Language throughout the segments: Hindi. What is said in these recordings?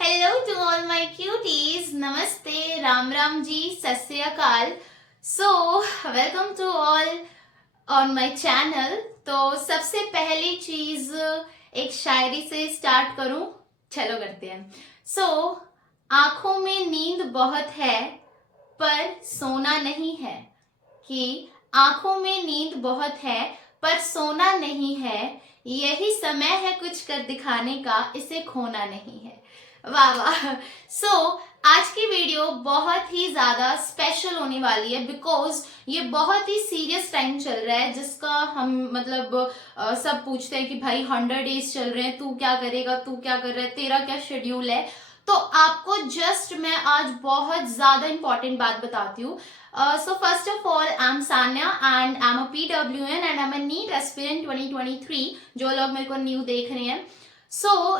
Hello to all my cuties. Namaste, Ram Ram ji, Sat Sri Akal. So, welcome to all on my channel. तो सबसे पहली चीज एक शायरी से स्टार्ट करूं, चलो करते हैं. आंखों में नींद बहुत है पर सोना नहीं है. कि आंखों में नींद बहुत है पर सोना नहीं है. यही समय है कुछ कर दिखाने का, इसे खोना नहीं है. वाह वाह. आज की वीडियो बहुत ही ज्यादा स्पेशल होने वाली है बिकॉज ये बहुत ही सीरियस टाइम चल रहा है जिसका हम सब पूछते हैं कि भाई 100 डेज चल रहे हैं, तू क्या करेगा, तू क्या कर रहा है, तेरा क्या शेड्यूल है. तो आपको जस्ट मैं आज बहुत ज्यादा इंपॉर्टेंट बात बताती हूँ. So first of all, I'm Sanya and I'm a PWN and I'm a NEET aspirant 2023. जो लोग मेरे को न्यू देख रहे हैं.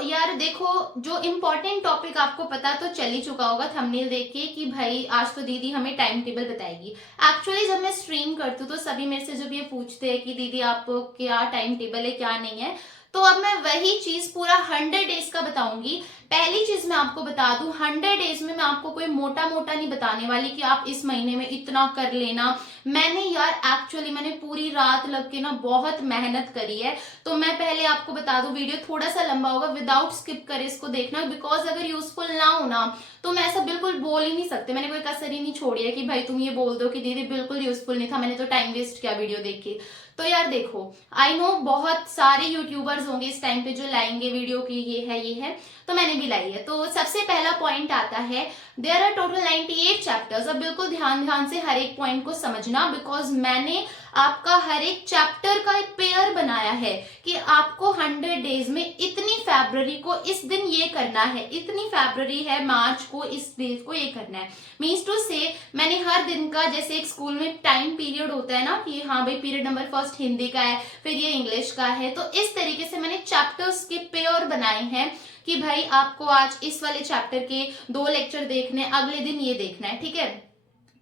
यार देखो, जो इम्पोर्टेंट टॉपिक आपको पता तो चल ही चुका होगा थंबनेल देख के कि भाई आज तो दीदी हमें टाइम टेबल बताएगी. एक्चुअली जब मैं स्ट्रीम करती हूँ तो सभी मेरे से जब ये पूछते हैं कि दीदी आप क्या टाइम टेबल है क्या नहीं है, तो अब मैं वही चीज पूरा 100 डेज का बताऊंगी. पहली चीज मैं आपको बता दूं, 100 डेज में मैं आपको कोई मोटा मोटा नहीं बताने वाली कि आप इस महीने में इतना कर लेना. मैंने पूरी रात लग के ना बहुत मेहनत करी है. तो मैं पहले आपको बता दूं, वीडियो थोड़ा सा लंबा होगा, विदाउट स्किप करे इसको देखना, बिकॉज अगर यूजफुल ना हो ना तो मैं ऐसा बिल्कुल बोल ही नहीं सकते. मैंने कोई कसर ही नहीं छोड़ी है कि भाई तुम ये बोल दो कि दीदी बिल्कुल यूजफुल नहीं था, मैंने तो टाइम वेस्ट किया वीडियो देख के. तो यार देखो, आई नो बहुत सारे यूट्यूबर्स होंगे इस टाइम पे जो लाएंगे वीडियो की ये है, तो मैंने भी लाई है. तो सबसे पहला पॉइंट आता है, देयर आर टोटल 98 चैप्टर्स. अब बिल्कुल ध्यान से हर एक पॉइंट को समझना, बिकॉज मैंने आपका हर एक चैप्टर का एक पेयर बनाया है कि आपको 100 डेज में इतनी फरवरी को इस दिन ये करना है, इतनी फरवरी है मार्च को इस डेज को ये करना है. मीन्स टू से मैंने हर दिन का, जैसे एक स्कूल में टाइम पीरियड होता है ना कि हाँ भाई पीरियड नंबर फर्स्ट हिंदी का है, फिर ये इंग्लिश का है, तो इस तरीके से मैंने चैप्टर्स के पेयर बनाए हैं कि भाई आपको आज इस वाले चैप्टर के 2 लेक्चर देखने, अगले दिन ये देखना है. ठीक है,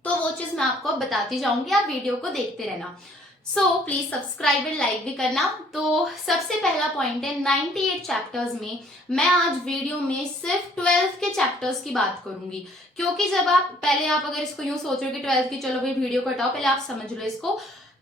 तो वो चीज मैं आपको बताती जाऊंगी, आप वीडियो को देखते रहना. प्लीज सब्सक्राइब एंड लाइक भी करना. तो सबसे पहला पॉइंट है, 98 चैप्टर्स में मैं आज वीडियो में सिर्फ 12th के चैप्टर्स की बात करूंगी. क्योंकि जब आप अगर इसको यूं सोचो कि 12th की, चलो भाई वीडियो को हटाओ, पहले आप समझ लो इसको.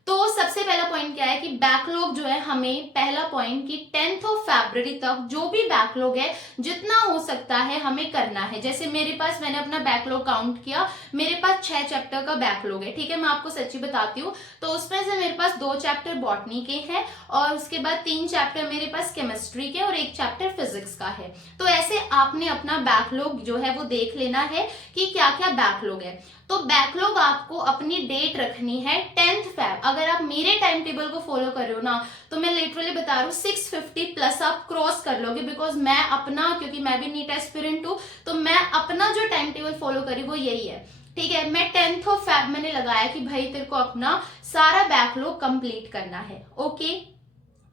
तो सबसे पहला पॉइंट क्या है कि बैकलॉग जो है, हमें पहला पॉइंट कि 10th ऑफ फरवरी तक जो भी बैकलॉग है जितना हो सकता है हमें करना है. जैसे मेरे पास, मैंने अपना बैकलॉग काउंट किया, मेरे पास 6 चैप्टर का बैकलॉग है. ठीक है, मैं आपको सच्ची बताती हूँ. तो उसमें से मेरे पास 2 चैप्टर बॉटनी के हैं और उसके बाद 3 चैप्टर मेरे पास केमिस्ट्री के और 1 चैप्टर फिजिक्स का है. तो ऐसे आपने अपना बैकलॉग जो है वो देख लेना है कि क्या क्या बैकलॉग है. तो बैकलॉग आपको अपनी डेट रखनी है 10th फेब. अगर आप मेरे टाइम टेबल को फॉलो कर रहे हो ना, तो मैं लिटरली बता रहा हूँ 650 प्लस आप क्रॉस कर लोगे. बिकॉज मैं अपना, क्योंकि मैं भी नीट एस्पिरेंट हूँ, तो मैं अपना जो टाइम टेबल फॉलो करी वो यही है. ठीक है, मैं 10th ऑफ फेब मैंने लगाया कि भाई तेरे को अपना सारा बैकलॉग कंप्लीट करना है. ओके,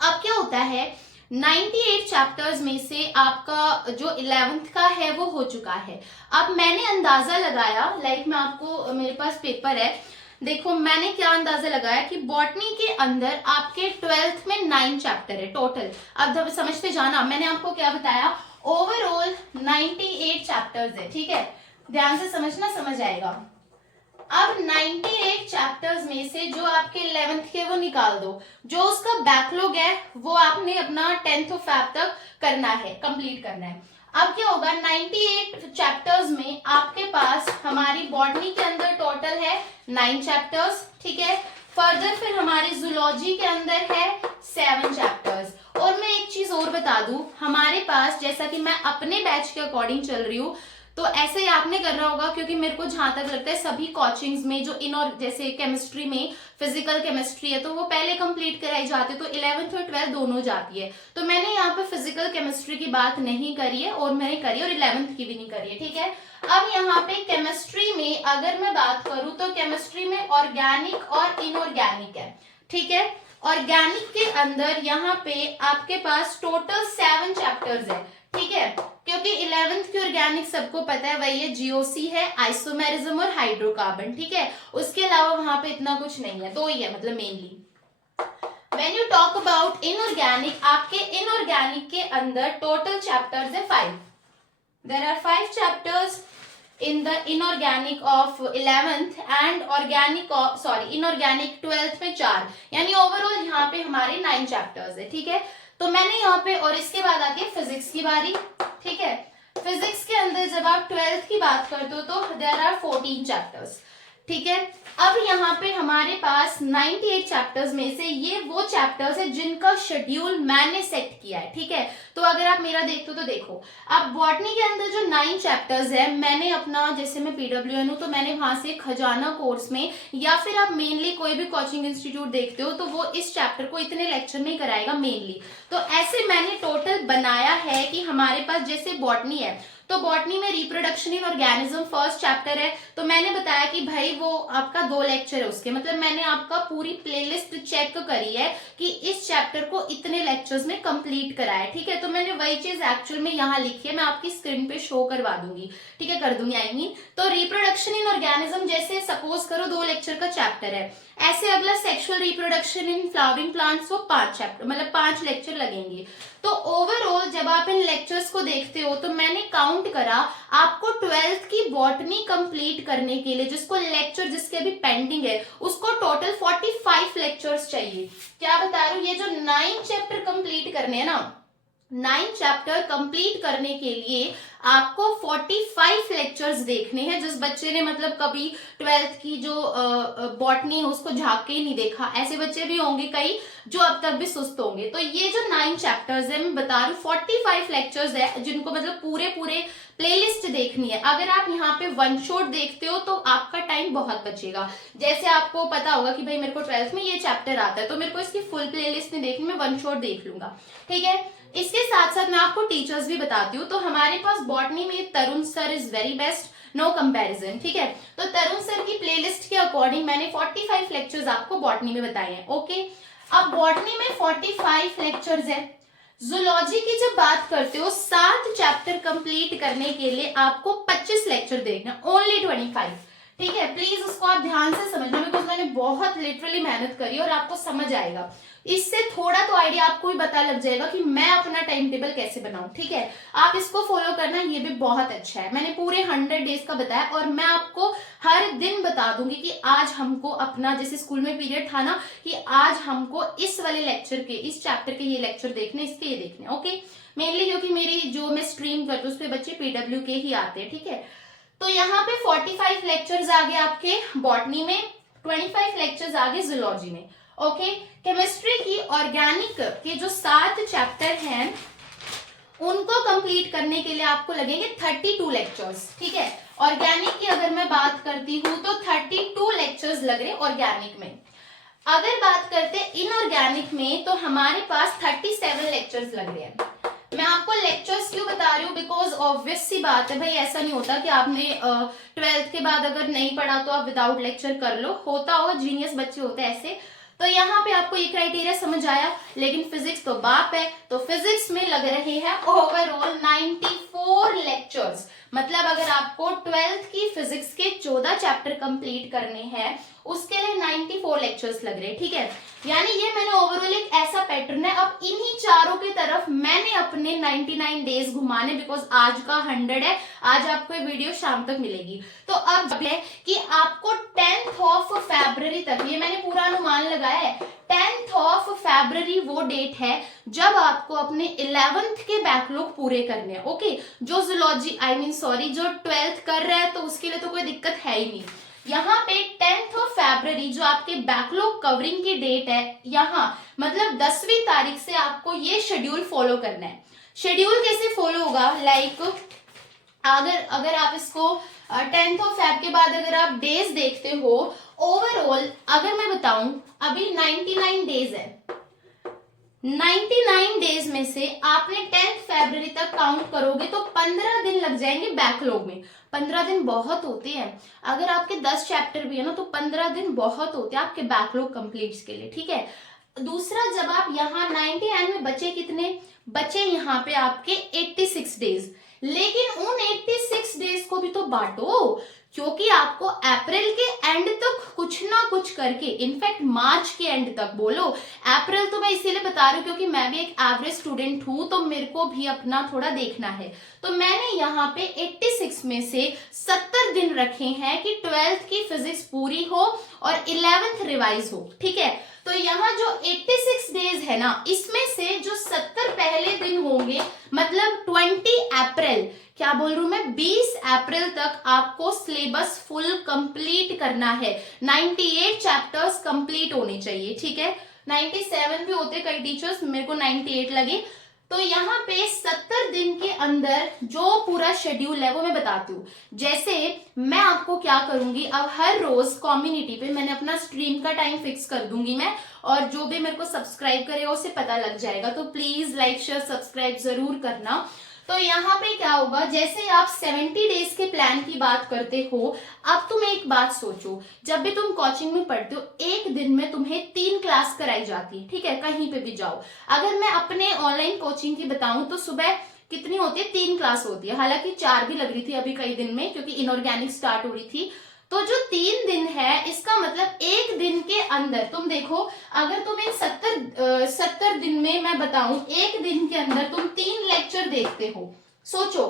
अब क्या होता है, 98 चैप्टर्स में से आपका जो 11th का है वो हो चुका है. अब मैंने अंदाजा लगाया, मैं आपको, मेरे पास पेपर है, देखो मैंने क्या अंदाजा लगाया कि बॉटनी के अंदर आपके 12th में 9 चैप्टर है टोटल. अब जब समझते जाना, मैंने आपको क्या बताया, ओवरऑल 98 चैप्टर्स है. ठीक है, ध्यान से समझना, समझ आएगा. अब 98 चैप्टर्स में से जो आपके 11th के वो निकाल दो, जो उसका बैकलॉग है वो आपने अपना 10th ऑफ फेब तक करना है, कंप्लीट करना है. अब क्या होगा, 98 चैप्टर्स में आपके पास हमारी बॉटनी के अंदर टोटल है 9 चैप्टर्स. ठीक है, फर्दर फिर हमारी जूलॉजी के अंदर है 7 चैप्टर्स. और मैं एक चीज और बता दूं, हमारे पास, जैसा कि मैं अपने बैच के अकॉर्डिंग चल रही हूँ, तो ऐसे ही आपने करना होगा, क्योंकि मेरे को जहां तक लगता है सभी कोचिंग्स में जो जैसे केमिस्ट्री में फिजिकल केमिस्ट्री है तो वो पहले कंप्लीट कराई जाती है, तो 11th और 12th दोनों जाती है. तो मैंने यहाँ पे फिजिकल केमिस्ट्री की बात नहीं करी है, और मैंने करी है, और 11th की भी नहीं करी है. ठीक है, अब यहाँ पे केमिस्ट्री में अगर मैं बात करूं तो केमिस्ट्री में ऑर्गेनिक और इनऑर्गेनिक है. ठीक है, ऑर्गेनिक के अंदर यहाँ पे आपके पास टोटल 7 चैप्टर्स है. ठीक है, क्योंकि 11th की ऑर्गेनिक सबको पता है, वही है जीओसी है, आइसोमेरिज्म और हाइड्रोकार्बन. ठीक है, उसके अलावा वहां पे इतना कुछ नहीं है, तो ही है मतलब mainly. When you talk about inorganic, आपके इनऑर्गेनिक के अंदर टोटल चैप्टर्स है 5. There are 5 chapters in the inorganic of 11th and organic inorganic 12th में 4, यानी ओवरऑल यहाँ पे हमारे 9 चैप्टर्स है। ठीक है, तो मैंने यहाँ पे, और इसके बाद आके फिजिक्स की बारी। ठीक है, फिजिक्स के अंदर जब आप 12th की बात करते हो तो देयर आर 14 चैप्टर्स। ठीक है, अब यहाँ पे हमारे पास 98 चैप्टर्स में से ये वो चैप्टर्स है जिनका शेड्यूल मैंने सेट किया है। ठीक है, तो अगर आप मेरा देखते हो तो देखो, अब बॉटनी के अंदर जो 9 चैप्टर्स है, मैंने अपना, जैसे मैं PWN हूँ तो मैंने वहां से खजाना कोर्स में, या फिर आप मेनली कोई भी कोचिंग इंस्टीट्यूट देखते हो तो वो इस चैप्टर को इतने लेक्चर में कराएगा मेनली। तो ऐसे मैंने टोटल बनाया है कि हमारे पास जैसे बॉटनी है तो बॉटनी में reproduction in organism first chapter है, तो मैंने बताया कि भाई वो आपका 2 लेक्चर है उसके, मतलब मैंने आपका पूरी प्लेलिस्ट चेक करी है कि इस चैप्टर को इतने लेक्चर्स में कंप्लीट करा है। ठीक है, तो मैंने वही चीज एक्चुअल में यहाँ लिखी है, मैं आपकी स्क्रीन पे शो करवा दूंगी। ठीक है, कर दूंगी आई मीन। तो रिप्रोडक्शन इन ऑर्गेनिज्म जैसे सपोज करो 2 लेक्चर का चैप्टर है, ऐसे अगला sexual reproduction in flowering plants, वो 5 चैप्टर, मतलब 5 लेक्चर लगेंगे। तो ओवरऑल जब आप इन लेक्चर्स को देखते हो तो मैंने काउंट करा, आपको 12th की बॉटनी कंप्लीट करने के लिए जिसको लेक्चर जिसके अभी पेंडिंग है उसको टोटल 45 लेक्चर्स चाहिए। क्या बता रही हूँ, ये जो 9 चैप्टर कंप्लीट करने हैं ना, 9 चैप्टर कंप्लीट करने के लिए आपको 45 लेक्चर्स देखने हैं। जिस बच्चे ने मतलब कभी 12th की जो बॉटनी है उसको झांक के ही नहीं देखा, ऐसे बच्चे भी होंगे कई जो अब तक भी सुस्त होंगे। तो ये जो 9 चैप्टर्स है, मैं बता रही हूँ 45 लेक्चर्स है जिनको मतलब पूरे पूरे प्लेलिस्ट देखनी है। अगर आप यहाँ पे वन शॉट देखते हो तो आपका टाइम बहुत बचेगा। जैसे आपको पता होगा कि भाई मेरे को 12th में ये चैप्टर आता है तो मेरे को इसकी फुल प्लेलिस्ट नहीं देखनी, मैं वन शॉट देख लूंगा। ठीक है, इसके साथ साथ मैं आपको टीचर्स भी बताती हूँ। तो हमारे पास बॉटनी में Tarun sir is very best, no comparison. ठीक है, तो तरुण सर की प्लेलिस्ट के अकॉर्डिंग मैंने 45 लेक्चर्स आपको बॉटनी में बताए हैं। ओके, अब बॉटनी में 45 लेक्चर्स है। जूलॉजी की जब बात करते हो 7 चैप्टर कंप्लीट करने के लिए आपको 25 लेक्चर देखना, ओनली 25। ठीक है, प्लीज उसको आप ध्यान से समझना, बिकॉज मैंने बहुत लिटरली मेहनत करी और आपको समझ आएगा। इससे थोड़ा तो आइडिया आपको भी पता लग जाएगा कि मैं अपना टाइम टेबल कैसे बनाऊं। ठीक है, आप इसको फॉलो करना, ये भी बहुत अच्छा है। मैंने पूरे 100 डेज का बताया और मैं आपको हर दिन बता दूंगी कि आज हमको अपना, जैसे स्कूल में पीरियड था ना कि आज हमको इस वाले लेक्चर के, इस चैप्टर के ये लेक्चर देखने, इसके ये देखने। ओके, मेनली क्योंकि मेरी जो मैं स्ट्रीम करती हूँ उस पर बच्चे PW के ही आते हैं। ठीक है, तो यहाँ पे 45 लेक्चर्स आ गए आपके बॉटनी में, 25 लेक्चर्स आ गए जूलॉजी में। ओके, केमिस्ट्री की ऑर्गेनिक के जो 7 चैप्टर हैं उनको कंप्लीट करने के लिए आपको लगेंगे 32 लेक्चर्स। ठीक है, ऑर्गेनिक की अगर मैं बात करती हूँ तो 32 लेक्चर्स लग रहे ऑर्गेनिक में। अगर बात करते इनऑर्गेनिक में तो हमारे पास 37 लेक्चर्स लग रहे हैं। मैं आपको लेक्चर्स क्यों बता रही हूँ, बिकॉज ऑब्वियस सी बात है भाई, ऐसा नहीं होता कि आपने 12th के बाद अगर नहीं पढ़ा तो आप विदाउट लेक्चर कर लो, होता होगा, जीनियस बच्चे होते हैं ऐसे। तो यहाँ पे आपको ये क्राइटेरिया समझ आया। लेकिन फिजिक्स तो बाप है, तो फिजिक्स में लग रहे हैं ओवरऑल 94 लेक्चर्स। मतलब अगर आपको 12th की फिजिक्स के 14 चैप्टर कंप्लीट करने हैं उसके लिए 94 लेक्चर्स लग रहे हैं। ठीक है, यानी ये मैंने ओवरऑल एक ऐसा पैटर्न है। अब इन्हीं चारों की तरफ मैंने अपने 99 डेज घुमाने, बिकॉज आज का 100 है, आज आपको ये वीडियो शाम तक मिलेगी। तो अब है कि आपको 10th ऑफ फरवरी तक, ये मैंने पूरा अनुमान लगाया है, 10th ऑफ फरवरी वो डेट है जब आपको अपने 11th के बैकलॉग पूरे करने हैं। ओके, जो जूलॉजी जो 12th कर रहा है तो उसके लिए तो कोई दिक्कत है ही नहीं। यहाँ पे 10th ऑफ फरवरी जो आपके बैकलॉग कवरिंग की डेट है, यहाँ मतलब 10वीं तारीख से आपको ये शेड्यूल फॉलो करना है। शेड्यूल कैसे फॉलो होगा, लाइक अगर आप इसको 10th ऑफ फेब के बाद अगर आप डेज देखते हो, ओवरऑल अगर मैं बताऊं अभी 99 डेज है, 99 डेज में से आपने 10th फरवरी तक काउंट करोगे तो 15 दिन लग जाएंगे बैकलॉग में। 15 दिन बहुत होते हैं, अगर आपके 10 चैप्टर भी है ना तो 15 दिन बहुत होते हैं आपके बैकलॉग कंप्लीट के लिए। ठीक है, दूसरा जब आप यहाँ 99 में बचे कितने, बचे यहाँ पे आपके 86 डेज, लेकिन उन 86 डेज को भी तो बांटो। क्योंकि आपको अप्रैल के एंड तक कुछ ना कुछ करके, इनफैक्ट मार्च के एंड तक बोलो, अप्रैल तो मैं इसीलिए बता रही हूँ क्योंकि मैं भी एक एवरेज स्टूडेंट हूँ, तो मेरे को भी अपना थोड़ा देखना है। तो मैंने यहाँ पे 86 में से 70 दिन रखे हैं कि 12th की फिजिक्स पूरी हो और 11th रिवाइज हो, ठीक है। तो यहाँ जो 86 डेज है ना, इसमें से जो 70 पहले दिन होंगे, मतलब 20 अप्रैल, क्या बोल रही हूं मैं, 20 अप्रैल तक आपको सिलेबस फुल कंप्लीट करना है। 98 चैप्टर्स कंप्लीट होने चाहिए, ठीक है। 97 भी होते कई टीचर्स, मेरे को 98 लगे। तो यहाँ पे 70 दिन के अंदर जो पूरा शेड्यूल है वो मैं बताती हूँ। जैसे मैं आपको क्या करूंगी, अब हर रोज कम्युनिटी पे मैंने अपना स्ट्रीम का टाइम फिक्स कर दूंगी मैं, और जो भी मेरे को सब्सक्राइब करेगा उसे पता लग जाएगा। तो प्लीज लाइक शेयर सब्सक्राइब जरूर करना। तो यहाँ पे क्या होगा, जैसे आप 70 डेज के प्लान की बात करते हो, अब तुम एक बात सोचो, जब भी तुम कोचिंग में पढ़ते हो, एक दिन में तुम्हें 3 क्लास कराई जाती है, ठीक है, कहीं पे भी जाओ। अगर मैं अपने ऑनलाइन कोचिंग की बताऊं तो सुबह कितनी होती है, 3 क्लास होती है, हालांकि 4 भी लग रही थी अभी कई दिन में क्योंकि इनऑर्गेनिक स्टार्ट हो रही थी। तो जो 3 दिन है, इसका मतलब एक दिन के अंदर तुम देखो, अगर तुम इन 70 दिन में मैं बताऊं, एक दिन के अंदर तुम 3 लेक्चर देखते हो, सोचो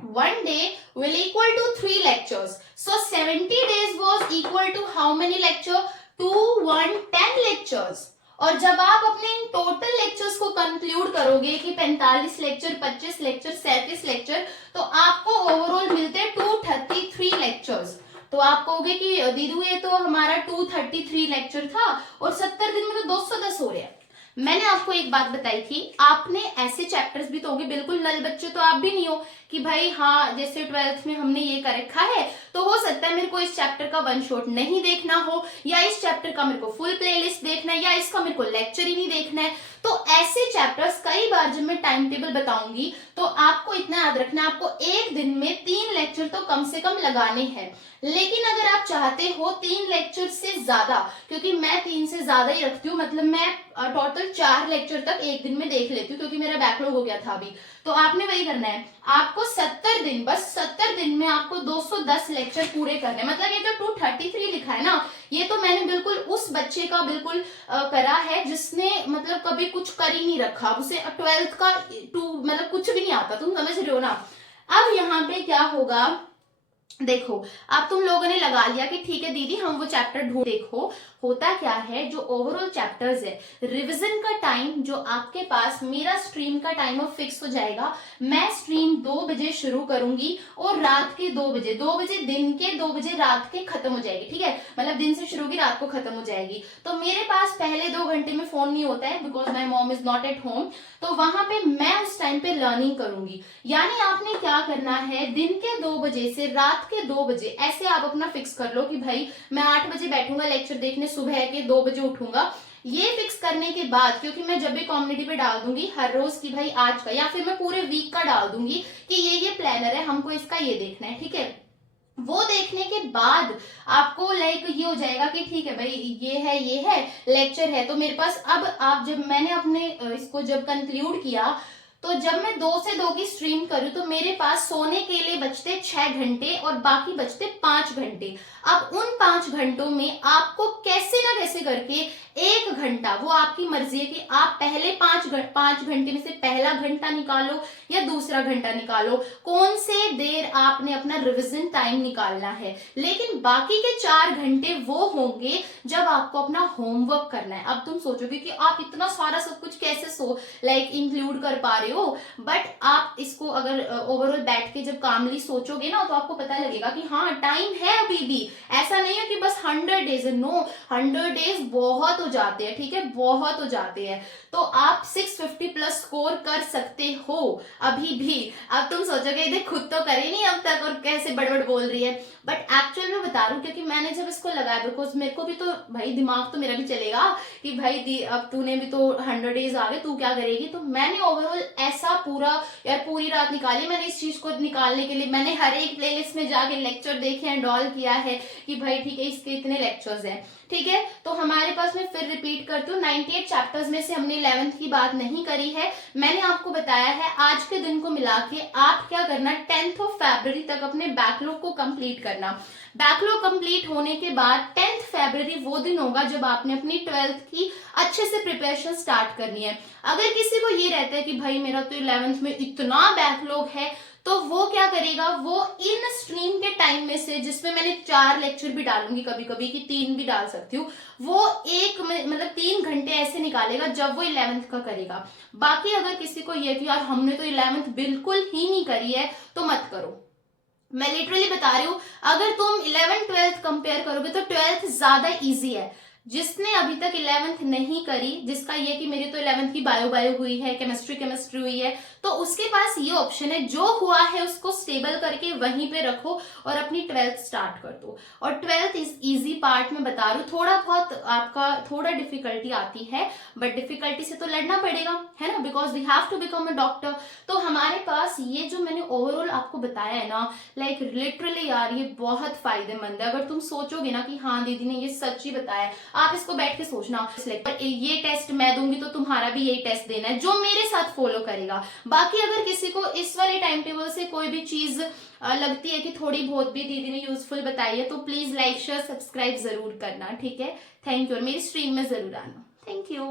1 day will equal to 3 lectures. So 70 days was equal to how many lecture? 2, 1, 10 lectures. और जब आप अपने इन टोटल लेक्चर्स को कंक्लूड करोगे कि 45 लेक्चर, 25 लेक्चर, 37 लेक्चर, तो आपको ओवरऑल मिलते हैं 233 लेक्चर्स। तो आप कहोगे कि दीदू ये तो हमारा 233 लेक्चर था और 70 दिन में तो 210 हो रहे हैं। मैंने आपको एक बात बताई थी, आपने ऐसे चैप्टर्स भी तो होंगे, बिल्कुल नल बच्चे तो आप भी नहीं हो कि भाई हाँ जैसे 12th में हमने ये कर रखा है, तो हो सकता है मेरे को इस चैप्टर का वन शॉट नहीं देखना हो, या इस चैप्टर का मेरे को फुल प्लेलिस्ट देखना है, या इसका मेरे को लेक्चर ही नहीं देखना है। तो ऐसे चैप्टर्स कई बार जब मैं टाइम टेबल बताऊंगी तो आपको इतना याद रखना है, आपको एक दिन में 3 लेक्चर तो कम से कम लगाने हैं। लेकिन अगर आप चाहते हो 3 लेक्चर से ज्यादा, क्योंकि मैं 3 से ज्यादा ही रखती हूँ, मतलब मैं टोटल 4 लेक्चर तक एक दिन में देख लेती हूँ क्योंकि मेरा बैकलॉग हो गया था अभी। तो आपने वही करना है, आपको 70 दिन, बस 70 दिन में आपको 210 लेक्चर पूरे करने हैं। मतलब ये जो 233 लिखा है ना, ये तो मैंने बिल्कुल उस बच्चे का बिल्कुल करा है जिसने मतलब कभी कुछ कर ही नहीं रखा, उसे 12th का मतलब कुछ भी नहीं आता, तुम समझ रहे हो ना। अब यहाँ पे क्या होगा, देखो अब तुम लोगों ने लगा लिया कि ठीक है दीदी हम वो चैप्टर ढूंढ, देखो होता क्या है, जो ओवरऑल चैप्टर्स है, रिवीजन का टाइम जो आपके पास, मेरा स्ट्रीम का टाइम अब फिक्स हो जाएगा। मैं स्ट्रीम 2 बजे शुरू करूंगी और रात के 2 बजे, 2 बजे दिन के, 2 बजे रात के खत्म हो जाएगी, ठीक है, मतलब दिन से शुरू होगी रात को खत्म हो जाएगी। तो मेरे पास पहले 2 घंटे में फोन नहीं होता है because my mom is not at home, तो वहां पे मैं उस टाइम पे लर्निंग करूंगी। यानी आपने क्या करना है, दिन के 2 बजे से रात के 2 बजे ऐसे आप अपना फिक्स कर लो कि भाई मैं 8 बजे बैठूंगा लेक्चर देखने, सुबह के 2 बजे उठूंगा। ये फिक्स करने के बाद, क्योंकि मैं जब भी कम्युनिटी पे डाल दूंगी हर रोज की भाई आज का, या फिर मैं पूरे वीक का डाल दूंगी कि ये प्लानर है, हमको इसका ये देखना है, ठीक है। वो देखने के बाद आपको लाइक ये हो जाएगा कि ठीक है भाई ये है लेक्चर है, तो मेरे पास अब आप, जब मैंने अपने इसको जब कंक्लूड किया, तो जब मैं 2 से 2 की स्ट्रीम करूं तो मेरे पास सोने के लिए बचते 6 घंटे और बाकी बचते 5 घंटे। अब उन 5 घंटों में आपको कैसे ना कैसे करके 1 घंटा, वो आपकी मर्जी है कि आप पहले 5 घंटे में से पहला घंटा निकालो या दूसरा घंटा निकालो, कौन से देर आपने अपना रिविजन टाइम निकालना है। लेकिन बाकी के 4 घंटे वो होंगे जब आपको अपना होमवर्क करना है। अब तुम सोचोगे कि आप इतना सारा सब कुछ कैसे इंक्लूड कर पा रहे हो, बट आप इसको अगर ओवरऑल बैठ के जब कामली सोचोगे ना, तो आपको पता लगेगा कि हाँ टाइम है अभी भी, ऐसा नहीं है कि बस 100 डेज है, नो, 100 डेज बहुत हो जाते हैं, ठीक है, बहुत हो जाते हैं। तो आप 650 प्लस स्कोर कर सकते हो अभी भी। अब तुम सोचोगे देख खुद तो करे नहीं अब तक और कैसे बड़बड़ बोल रही है, बट एक्चुअल में बता रहा हूँ क्योंकि मैंने जब इसको लगाया, बिकॉज मेरे को भी तो भाई दिमाग तो मेरा भी चलेगा कि भाई अब तूने भी तो 100 डेज आ गए, तू क्या करेगी। तो मैंने ओवरऑल ऐसा पूरी रात निकाली मैंने इस चीज को निकालने के लिए। मैंने हर एक प्लेलिस्ट में जाके लेक्चर देखे हैं, डॉल किया है कि भाई ठीक है इसके इतने लेक्चर्स हैं। ठीक है। तो हमारे पास मैं फिर रिपीट करती हूँ, 98 चैप्टर्स में से हमने 11th की बात नहीं करी है। मैंने आपको बताया है आज के दिन को मिला के आप क्या करना, 10th ऑफ फरवरी तक अपने बैकलॉग को कंप्लीट करना। बैकलॉग कंप्लीट होने के बाद 10th फरवरी वो दिन होगा जब आपने अपनी 12th की अच्छे से प्रिपरेशन स्टार्ट करनी है। अगर किसी को ये रहता है कि भाई मेरा तो 11th में इतना बैकलॉग है, तो वो क्या करेगा, वो इन स्ट्रीम के टाइम में से, जिसमें मैंने 4 लेक्चर भी डालूंगी कभी कभी कि 3 भी डाल सकती हूँ, वो एक मतलब 3 घंटे ऐसे निकालेगा जब वो 11th का करेगा। बाकी अगर किसी को ये कि यार हमने तो 11th बिल्कुल ही नहीं करी है, तो मत करो। मैं लिटरली बता रही हूँ, अगर तुम 11th 12th कंपेयर करोगे तो 12th ज्यादा इजी है। जिसने अभी तक 11th नहीं करी, जिसका ये कि मेरी तो 11th की बायो हुई है, केमिस्ट्री हुई है, तो उसके पास ये ऑप्शन है, जो हुआ है उसको स्टेबल करके वहीं पे रखो और अपनी 12th स्टार्ट कर दो। और 12th इज इजी पार्ट में बता रही हूँ, थोड़ा बहुत आपका थोड़ा डिफिकल्टी आती है, बट डिफिकल्टी से तो लड़ना पड़ेगा, है ना, because we have to become a doctor. तो हमारे पास ये जो मैंने ओवरऑल आपको बताया है ना, लाइक लिटरली यार ये बहुत फायदेमंद है। अगर तुम सोचोगे ना कि हाँ दीदी ने ये सच ही बताया है, आप इसको बैठ के सोचना, ये टेस्ट मैं दूंगी तो तुम्हारा भी यही टेस्ट देना है, जो मेरे साथ फॉलो करेगा। बाकी अगर किसी को इस वाले टाइम टेबल से कोई भी चीज लगती है कि थोड़ी बहुत भी दीदी ने यूजफुल बताई है, तो प्लीज लाइक शेयर सब्सक्राइब जरूर करना, ठीक है। थैंक यू, और मेरी स्ट्रीम में जरूर आना। Thank you.